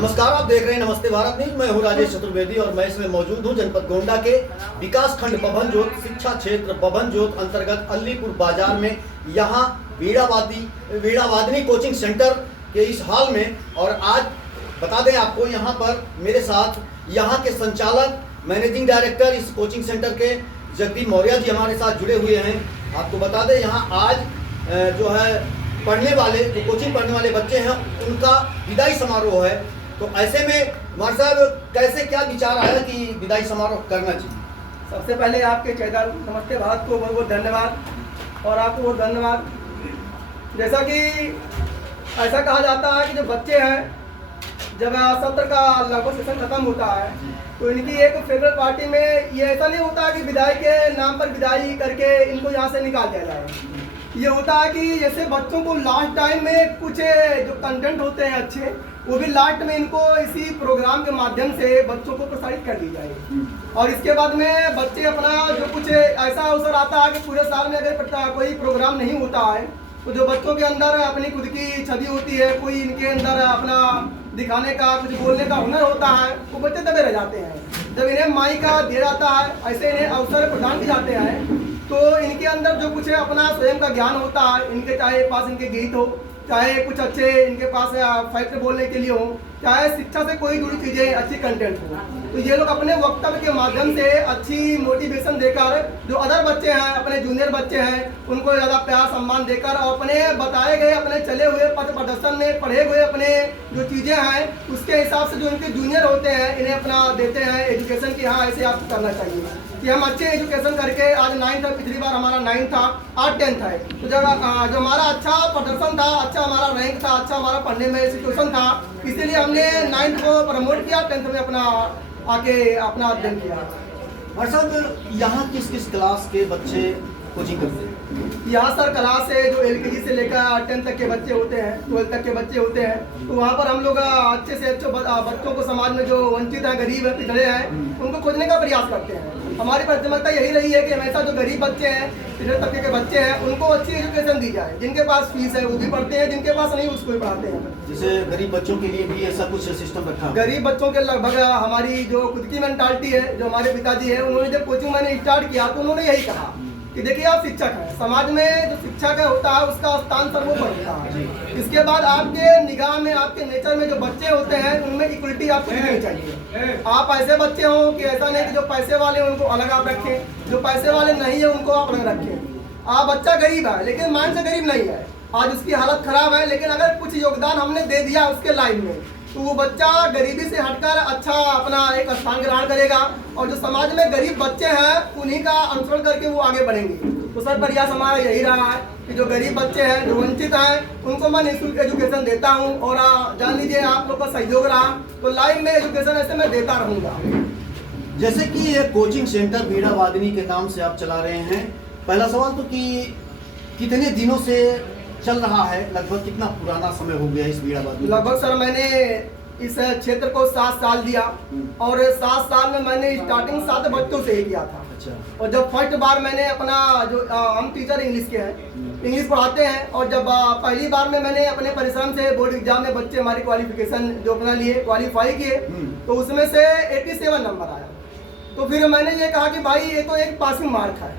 नमस्कार, आप देख रहे हैं नमस्ते भारत न्यूज। मैं हूं राजेश चतुर्वेदी और मैं इसमें मौजूद हूं जनपद गोंडा के विकास खंड बभन जोत शिक्षा क्षेत्र बभन जोत अंतर्गत अलीपुर बाजार में। यहां वीणा वादनी कोचिंग सेंटर के इस हॉल में। और आज बता दें आपको, यहां पर मेरे साथ यहां के संचालक मैनेजिंग डायरेक्टर इस कोचिंग सेंटर के जगदीप मौर्य जी हमारे साथ जुड़े हुए हैं। आपको बता दें, यहाँ आज जो है पढ़ने वाले जो कोचिंग पढ़ने वाले बच्चे हैं उनका विदाई समारोह है। तो ऐसे में कुमार साहब, कैसे क्या विचार आया कि विदाई समारोह करना चाहिए? सबसे पहले आपके चैनल नमस्ते भारत को बहुत बहुत धन्यवाद और आपको बहुत धन्यवाद। जैसा कि ऐसा कहा जाता है कि जो बच्चे हैं, जब सत्र का लगभग सेशन खत्म होता है तो इनकी एक फेवरेट पार्टी में ये ऐसा नहीं होता है कि विदाई के नाम पर विदाई करके इनको यहाँ से निकाल दिया जाए। ये होता है कि जैसे बच्चों को लास्ट टाइम में कुछ जो कंटेंट होते हैं अच्छे, वो भी लास्ट में इनको इसी प्रोग्राम के माध्यम से बच्चों को प्रसारित कर दी जाए। और इसके बाद में बच्चे अपना जो कुछ ऐसा अवसर आता है कि पूरे साल में अगर कोई प्रोग्राम नहीं होता है तो जो बच्चों के अंदर अपनी खुद की छवि होती है, कोई इनके अंदर अपना दिखाने का कुछ बोलने का हुनर होता है, वो बच्चे दबे रह जाते हैं। जब इन्हें माइक का दिया जाता है, ऐसे इन्हें अवसर प्रदान किए जाते हैं, तो इनके अंदर जो कुछ अपना स्वयं का ज्ञान होता है, इनके चाहे पास इनके गीत हो, चाहे कुछ अच्छे इनके पास फैक्ट बोलने के लिए हो, चाहे शिक्षा से कोई जुड़ी चीज़ें अच्छी कंटेंट हो, तो ये लोग अपने वक्तव्य के माध्यम से अच्छी मोटिवेशन देकर जो अदर बच्चे हैं, अपने जूनियर बच्चे हैं, उनको ज़्यादा प्यार सम्मान देकर और अपने बताए गए अपने चले हुए पथ प्रदर्शन में पढ़े हुए अपने जो चीज़ें हैं उसके हिसाब से जो इनके जूनियर होते हैं इन्हें अपना देते हैं एजुकेशन की। हाँ, ऐसे आपको करना चाहिए कि हम अच्छे एजुकेशन करके आज 9th था, पिछली बार हमारा 9th था, आज 10th है। तो जब जो हमारा अच्छा प्रदर्शन था, अच्छा हमारा रैंक था, अच्छा हमारा पढ़ने में सिचुएशन था, इसीलिए हमने 9th को प्रमोट किया, 10th में अपना आके अपना अध्ययन किया। और सर, यहाँ किस किस क्लास के बच्चे कोचिंग करते हैं? यहाँ सर क्लास से जो LKG से लेकर 10th तक के बच्चे होते हैं, 12th तक के बच्चे होते हैं। तो वहाँ पर हम लोग अच्छे से अच्छे बच्चों को, समाज में जो वंचित हैं, गरीब हैं, पिछड़े हैं, उनको खोजने का प्रयास करते हैं। हमारी प्राथमिकता यही रही है कि हमेशा जो गरीब बच्चे हैं, पिछड़े तबके के बच्चे हैं, उनको अच्छी एजुकेशन दी जाए। जिनके पास फीस है वो भी पढ़ते हैं, जिनके पास नहीं उसको भी पढ़ाते हैं। जैसे गरीब बच्चों के लिए भी ऐसा कुछ सिस्टम रखा है? गरीब बच्चों के लगभग हमारी जो खुद की मेंटालिटी है, जो हमारे पिताजी है, उन्होंने जब कोचिंग मैंने स्टार्ट किया तो उन्होंने यही कहा कि देखिए, आप शिक्षक हैं, समाज में जो शिक्षा का होता है उसका स्थान सर्वोपरि होता है। इसके बाद आपके निगाह में, आपके नेचर में जो बच्चे होते हैं उनमें इक्वलिटी आपको दिखनी चाहिए। आप ऐसे बच्चे हो कि ऐसा नहीं कि जो पैसे वाले हैं उनको अलग आप रखें, जो पैसे वाले नहीं है उनको आप अलग रखें। आप बच्चा गरीब है लेकिन माइंड से गरीब नहीं है, आज उसकी हालत खराब है, लेकिन अगर कुछ योगदान हमने दे दिया उसके लाइफ में तो वो बच्चा गरीबी से हटकर अच्छा अपना एक स्थान ग्रहण करेगा। और जो समाज में गरीब बच्चे हैं उन्हीं का अनुसरण करके वो आगे बढ़ेंगे। तो सर, प्रयास हमारा यही रहा है कि जो गरीब बच्चे हैं, जो वंचित हैं, उनको मैं निःशुल्क एजुकेशन देता हूं। और जान लीजिए, आप लोग का सहयोग रहा तो लाइफ में एजुकेशन ऐसे मैं देता रहूँगा। जैसे कि ये कोचिंग सेंटर वीणा वादनी के नाम से आप चला रहे हैं, पहला सवाल तो कि कितने दिनों से चल रहा है, लगभग कितना पुराना समय हो गया इस वीणा वादनी? लगभग सर मैंने इस क्षेत्र को 7 साल दिया और 7 साल में मैंने स्टार्टिंग 7 बच्चों से ही किया था। अच्छा। और जब फर्स्ट बार मैंने अपना जो हम टीचर इंग्लिश के हैं, इंग्लिश पढ़ाते हैं, और जब पहली बार में मैंने अपने परिश्रम से बोर्ड एग्जाम में बच्चे हमारी क्वालिफिकेशन जो अपना लिए क्वालिफाई किए तो उसमें से 87 नंबर आया। तो फिर मैंने ये कहा कि भाई ये तो एक पासिंग मार्क है।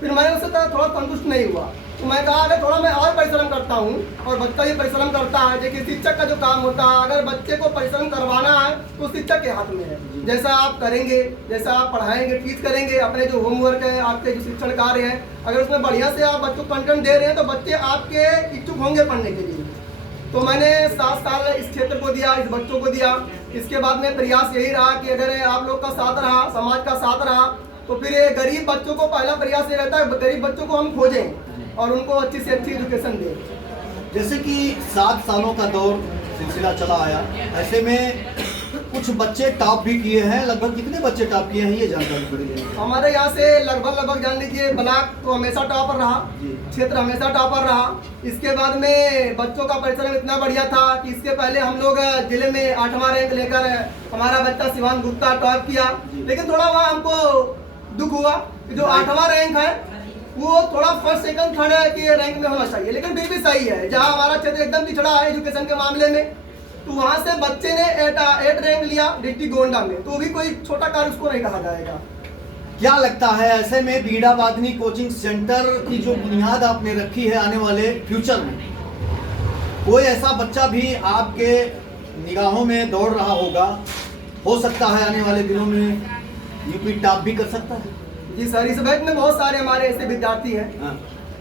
फिर मैंने उससे थोड़ा संतुष्ट नहीं हुआ, तो मैं कहा अगर थोड़ा मैं और परिश्रम करता हूँ और बच्चा ये परिश्रम करता है, देखिए शिक्षक का जो काम होता है, अगर बच्चे को परिश्रम करवाना है तो शिक्षक के हाथ में है। जैसा आप करेंगे, जैसा आप पढ़ाएंगे, टीच करेंगे, अपने जो होमवर्क है, आपके जो शिक्षण कार्य है, अगर उसमें बढ़िया से आप बच्चों को कंटेंट दे रहे हैं तो बच्चे आपके इच्छुक होंगे पढ़ने के लिए। तो मैंने 7 साल इस क्षेत्र को दिया, इस बच्चों को दिया। इसके बाद में प्रयास यही रहा कि अगर आप लोग का साथ रहा, समाज का साथ रहा, तो फिर ये गरीब बच्चों को पहला प्रयास ये रहता है गरीब बच्चों को हम खोजें और उनको अच्छी से अच्छी एजुकेशन दें। जैसे कि 7 सालों का दौर सिलसिला चला आया, ऐसे में कुछ बच्चे टॉप भी किए हैं। लगभग कितने बच्चे टॉप किए हैं ये जानकारी पड़ी है? हमारे यहाँ से लगभग जान लीजिए ब्लॉक तो हमेशा टॉपर रहा, क्षेत्र हमेशा टॉपर रहा। इसके बाद में बच्चों का परिश्रम इतना बढ़िया था कि इसके पहले हम लोग जिले में 8वां रैंक लेकर हमारा बच्चा शिवान गुप्ता टॉप किया। लेकिन थोड़ा वहाँ हमको दुख हुआ कि जो 8वां रैंक है वो थोड़ा फर्स्ट सेकंड थर्ड की रैंक में होना चाहिए, लेकिन फिर भी सही है। जहाँ हमारा क्षेत्र एकदम पिछड़ा है एजुकेशन के मामले में, तो वहां से बच्चे ने 8 रैंक लिया डिस्ट्रिक्ट गोंडा में, तो भी कोई छोटा कार्य उसको नहीं कहा जाएगा। क्या लगता है ऐसे में बीड़ा वादनी कोचिंग सेंटर की जो बुनियाद आपने रखी है आने वाले फ्यूचर में, कोई ऐसा बच्चा भी आपके निगाहों में दौड़ रहा होगा, हो सकता है आने वाले दिनों में यूपी टॉप भी कर सकता है? जी सर, इस बैच में बहुत सारे हमारे ऐसे विद्यार्थी हैं। हाँ।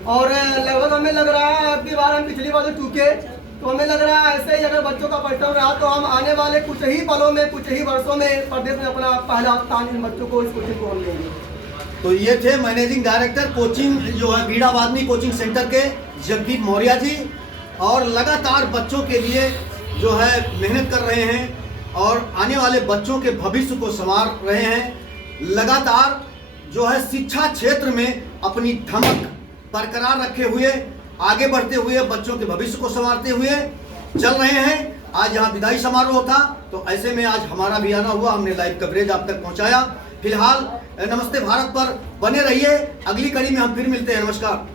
और लगभग हमें लग रहा है अब की बार हम पिछली बार जो चूके, तो हमें लग रहा है ऐसे ही अगर बच्चों का परिश्रम रहा तो हम आने वाले कुछ ही पलों में, कुछ ही वर्षों में प्रदेश में अपना पहला स्थान इन बच्चों को, इस कोचिंग को हम देंगे। तो ये थे मैनेजिंग डायरेक्टर कोचिंग जो है बीड़ा वादनी कोचिंग सेंटर के जगदीप मौर्य जी, और लगातार बच्चों के लिए जो है मेहनत कर रहे हैं और आने वाले बच्चों के भविष्य को संवार रहे हैं। लगातार जो है शिक्षा क्षेत्र में अपनी धमक बरकरार रखे हुए, आगे बढ़ते हुए, बच्चों के भविष्य को संवारते हुए चल रहे हैं। आज यहाँ विदाई समारोह था, तो ऐसे में आज हमारा भी आना हुआ, हमने लाइव कवरेज आप तक पहुँचाया। फिलहाल नमस्ते भारत पर बने रहिए, अगली कड़ी में हम फिर मिलते हैं। नमस्कार।